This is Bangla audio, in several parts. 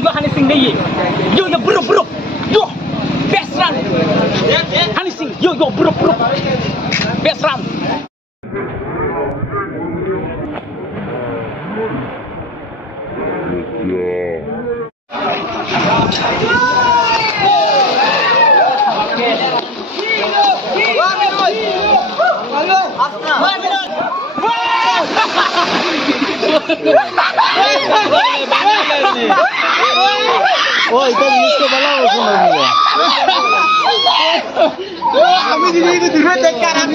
yo Honey Singh नहीं है yo bro yo best run Honey Singh yo bro best run Oh, itu misko bala usung lagi. আমি দিদি তো দূরে থেকে আমি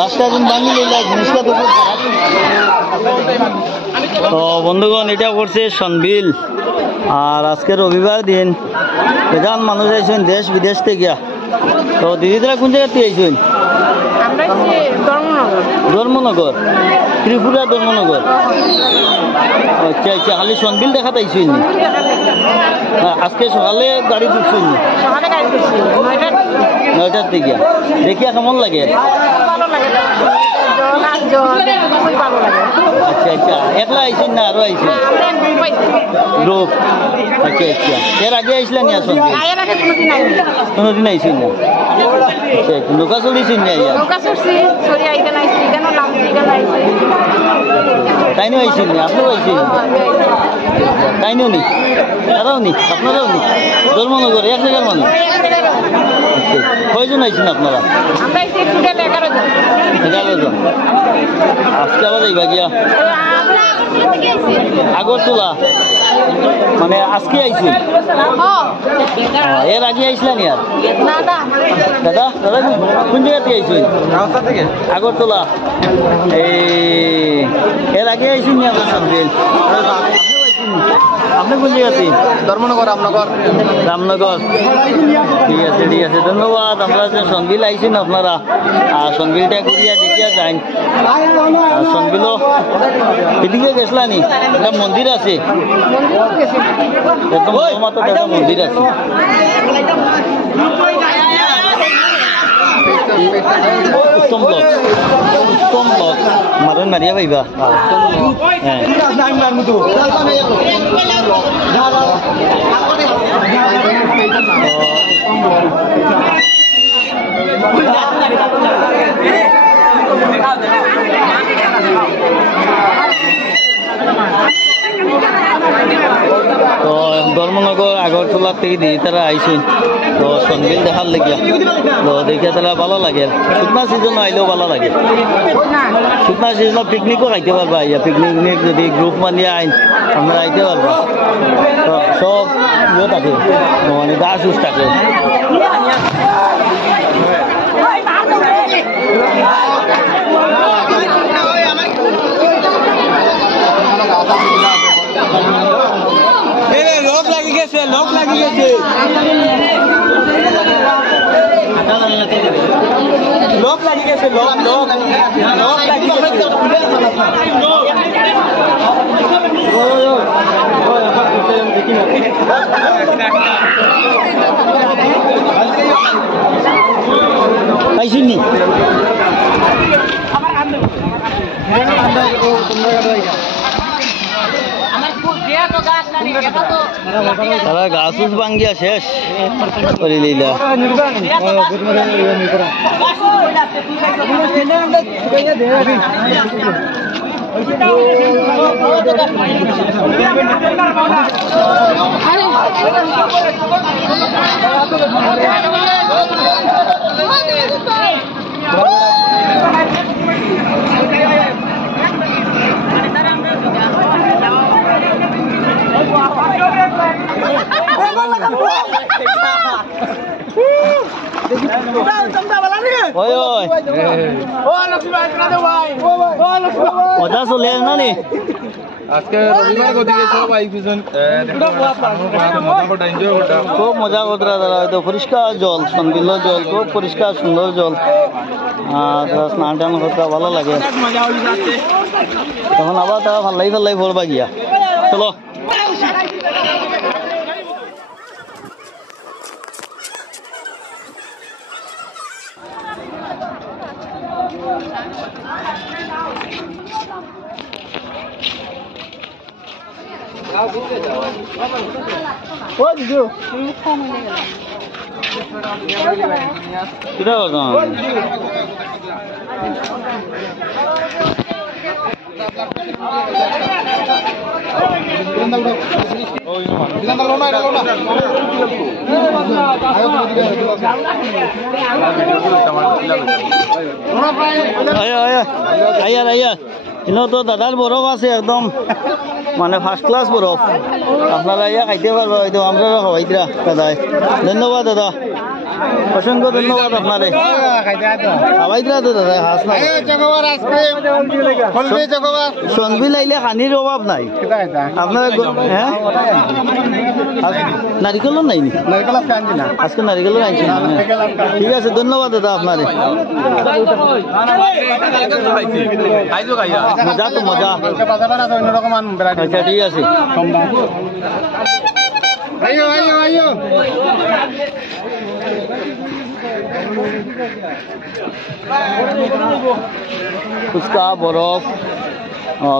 রাস্তা দিন বাঙি লইলা মিsko তো খারাপ। তো বন্ধুগণ এটা করছে সনবিল আর আজকে রবিবার দিন বেজান মানুষ আইছেন দেশ বিদেশ থেকে তো দিদিরা কোন জায়গা থেকে আইছেন আমরা ধর্মনগর ত্রিপুরা ধর্মনগর আচ্ছা আচ্ছা খালি সনবিল দেখাতে আইছেন আজকে সকালে গাড়ি ঢুকছেন সকালে গাড়ি ঢুকছি 9টার দিকে দেখিয়া কেমন লাগে ভালো লাগে জল আর জল খুবই ভালো লাগে আচ্ছা আচ্ছা একলা আইছেন না আরো আইছেন আমরা গ্রুপ আইছি গ্রুপ আচ্ছা আচ্ছা এর আগে আইছিলেন না সনবিল এর আগে কোনোদিন আইছেন না আচ্ছা নৌকা চলিছেন না নৌকা চড়ছি চড়ি আইতে নাইছি কেন নামছি কেন আইছি তাই নিয়ে আইছেন না আপনিও আইছেন তাই নিও নি তারাও নি আপনারাও নি ধর্মনগর এক জায়গার মানুষ কয়জন আইছেন আপনারা আমরা আইছি টোটাল 11 জন আজকে আবার যাইবা গিয়া আগরতলা মানে আজকে আইছেন এর আগে আইছিলেন ইয়ার দাদা দাদা কোন জায়গা থেকে আইছেন আগরতলা এর আগে আইছেন নি আপনার সনবিল আপনি কোন জায়গাতে ধর্মনগর রামনগর ঠিক আছে ধন্যবাদ আমরা যে সনবিল আইছেন আপনারা আর সনবিলটা ঘুরিয়া দেখিয়া যান আর সনবিলও এদিকে গেছলানি একটা মন্দির আছে একদম মাত্র একটা মন্দির আছে উত্তম ব্লক মারণ মারিয়া পাইবা হ্যাঁ তো ধর্মনগর আগরতলা থেকে দিদি তারা আইছেন তো সনবিল দেখার লাগিয়া তো দেখিয়া তারা ভালো লাগে শুকনা সিজন আইলেও ভালো লাগে শুকনা সিজন পিকনিকও খাইতে পারবা ইয়া পিকনিক যদি গ্রুপ মানিয়ে আইন আমরা আইতে পারবা তো সব ইয়ে থাকে মানে গাছ উস থাকে লোক লাগি গেছে লোক লাগি গেছে লোক লাগি গেছে পাইছিনি তারা গাছ উস ভাঙ্গিয়া শেষ করে লইলা মজা চলে না নি আজকে রবিবার গদিকে সব আইছেন খুব মজা করতে তারা হয়তো পরিষ্কার জল সনবিল জল খুব পরিষ্কার সুন্দর জল তারা স্নান টান করতে ভালো লাগে তখন আবার তারা ফাল্লাই ভরবা গিয়া চলো ও দিদু কিটা কথা তো দাদার বরফ আছে একদম মানে ফার্স্ট ক্লাস বরফ আপনারা ইয়া খাইতে পারবা হয়তো আমরা খাওয়াইতরা দাদাই ধন্যবাদ দাদা অসংখ্য ধন্যবাদ আপনারে খাওয়াইতরা তো দাদা হাস না সনবিল আইলে খানির অভাব নাই আপনারা হ্যাঁ নারিকেলও নাই আজকে নারিকেলও আনছি ঠিক আছে ধন্যবাদ দাদা আপনারে মজা তো মজা আচ্ছা ঠিক আছে ফুচকা বরফ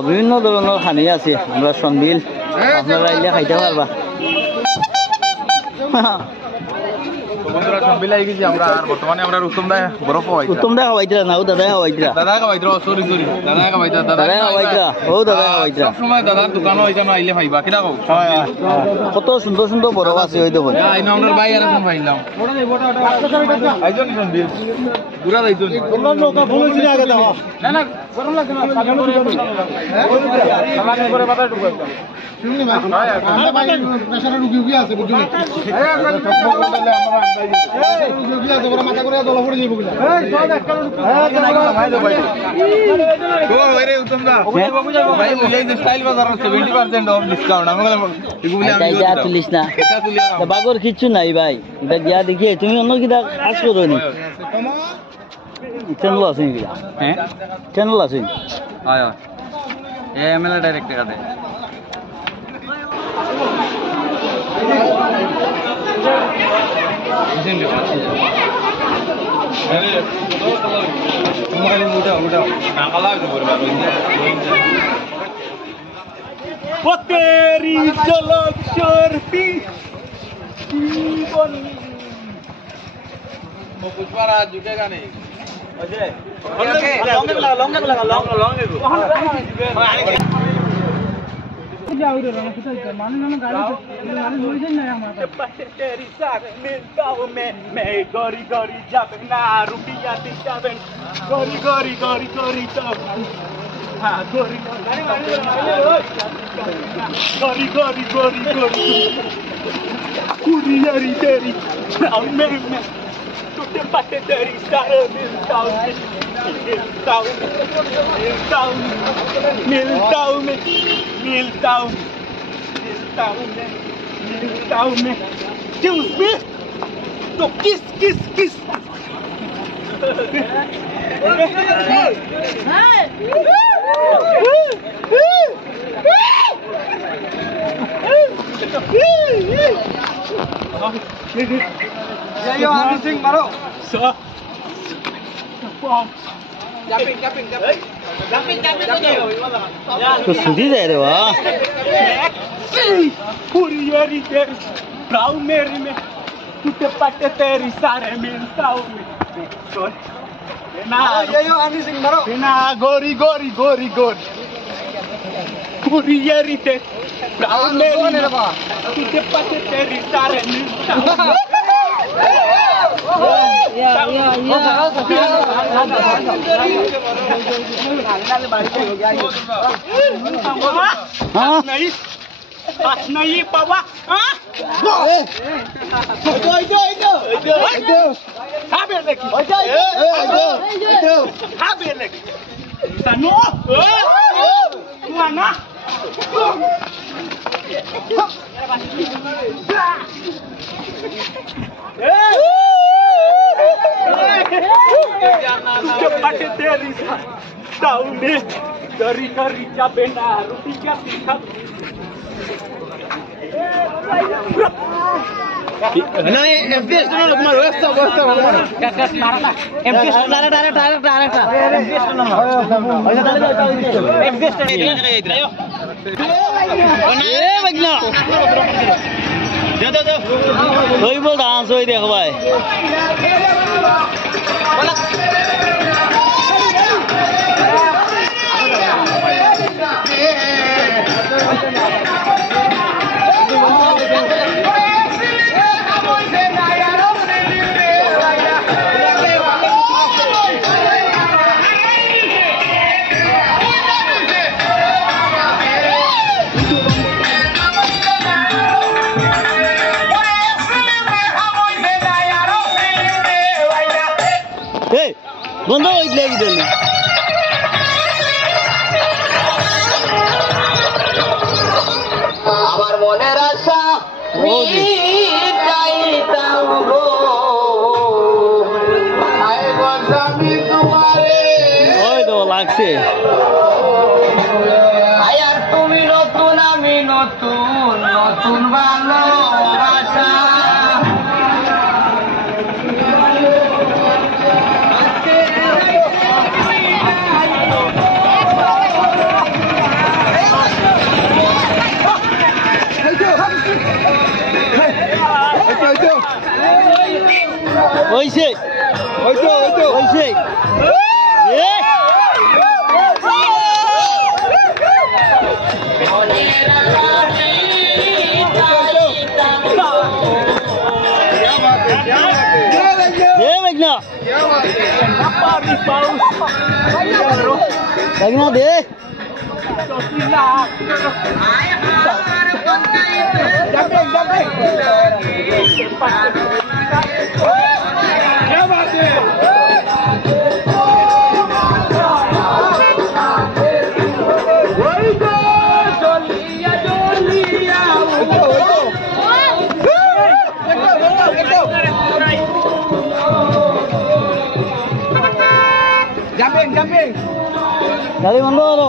বিভিন্ন ধরনের খানি আছে আমরা সন্দিল আপনারা আইলে খাইতে পারবা উত্তম দা খাওয়াইতরা না ও দাদা খাওয়াইতরা কত সুন্দর সুন্দর বরফ আছে ওই দেখুন বাগর কিচ্ছু নাই ভাই এটা গিয়া দেখি তুমি অন্য কিটা কাজ করো নি চ্যানেল আছে হ্যাঁ চ্যানেল আছে এমএলএ ডাইরেক্টর আছে तेरी झलक शर्फी जीवन पुष्पा झुकेगा नहीं तेरी साथ मिलता हूँ मैं गोरी गोरी जब ना रुपया दिखावे गोरी गोरी गोरी गोरी जब हाँ गोरी गोरी गोरी गोरी गोरी पूरी यारी तेरी मैं टूटे पटे तेरी सारे मिलता हूँ मिलता हूँ मिलता हूँ मिलता हूँ मिलता हूँ मिलता हूँ मिलता हूँ मैं Excuse me तो किस किस किस yo Anand Singh maro sir jumping तो सीधी जा रहे वाह पूरी यारी तेरी ब्राउ मेरी में टूटे पटे तेरी सारे मिलता हूँ ना yo Anand Singh maro ना गोरी गोरी गोरी गोरी पूरी यारी तेरी ब्राउ मेरी में टूटे पटे तेरी सारे मिलता हूँ नहीं बाबा पटे तेरी ताऊ में गरी गरी जाबे ना रोटी क्या तीखा नहीं एमपीएस ना लोग मारो ऐसा क्या मारना एमपीएस डायरेक्ट एमपीएस ना এ বাগনা ওই বল ডান্স হই দেখ ভাই বন্ধ হইলে দিল আমার মনের আশা মিটাইতাম গো আয় গো স্বামী তোমারে ওই তো লাগছে আয় আর তুমি নতুন আমি নতুন নতুন ভালোবাসা ওইছে ওইছে Lagi deh. Jumping. Dari mana lo?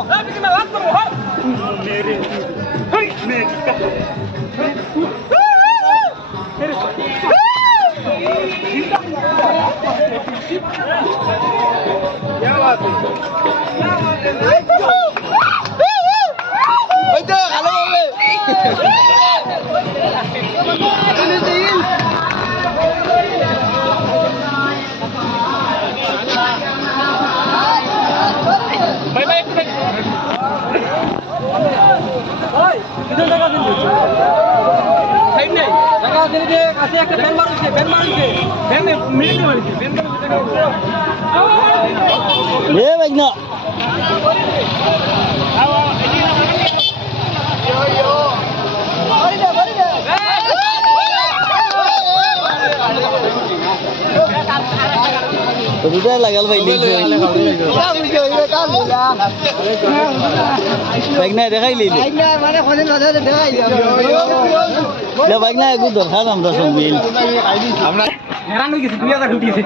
Ye bagna. तो दूसरा लगा लो भाई bagna দেখাই লিলি মানে ফোনে লজা দেখাই ले bagna একটু দরকার আমরা শুনবিল আমরা হেরান হয়ে গেছি 2000 উঠিছে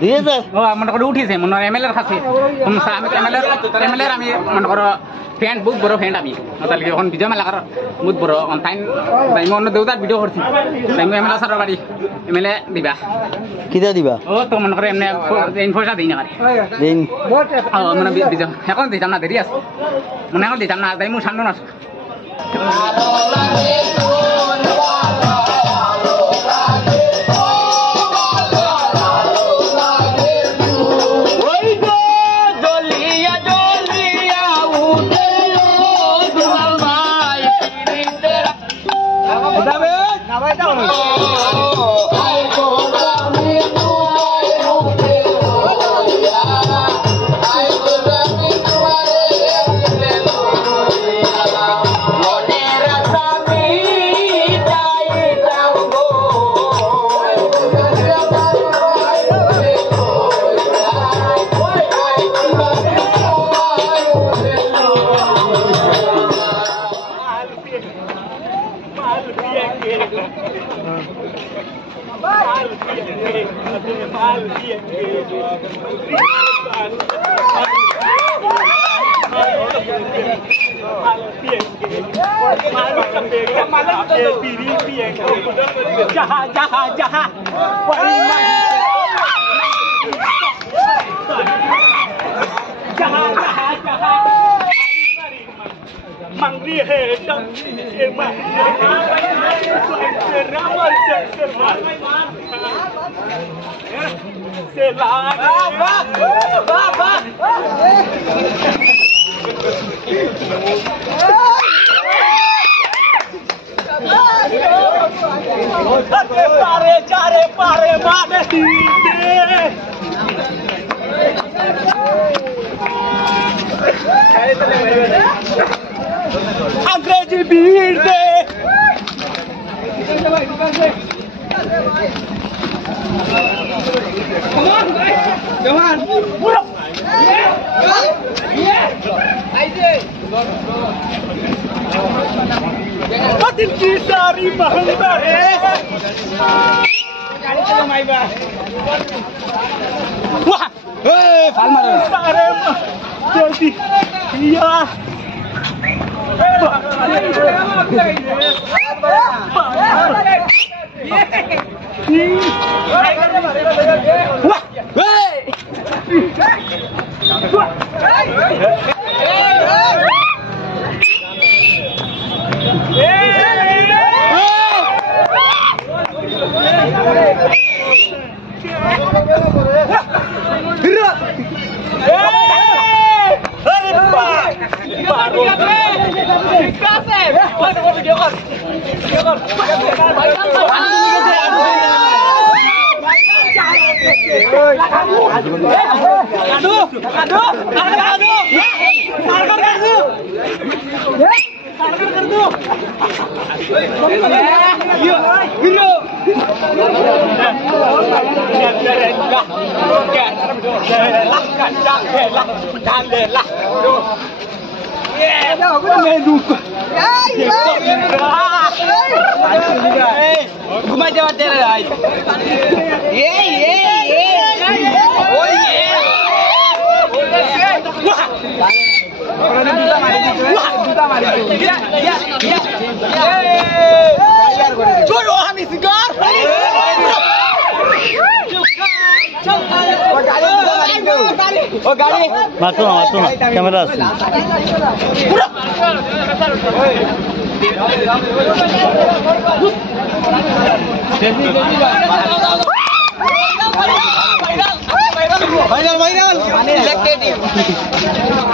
2000 ও মনে করে উঠিছে মনে এমএলএ এর কাছে আমি এমএলএ আমি মনে করো ফ্রেন্ড বহুত বড় ফ্রেন্ড আমি তাহলে এখন বিজয় মেলাকার বহুত বড় অন টাইম আমি অন্য দেউতার ভিডিও করছি আমি এমএলএ স্যার বাড়ি এমএলএ দিবা কিটা দিবা ও তো মনে করে এমনি ইনফরমেশন দিই না দিন ও মানে বিজয় এখন দিতাম না দেরি আছে মনে এখন দিতাম না তাই মু সামনে না hungry है चारे पारे मारे अंग्रेजी भीड़ दे दिल की सारी महंगा है सारे जल्दी या घुमा जावा तेरे आज মাত্র না ক্যামেরা আছে ভাইরাল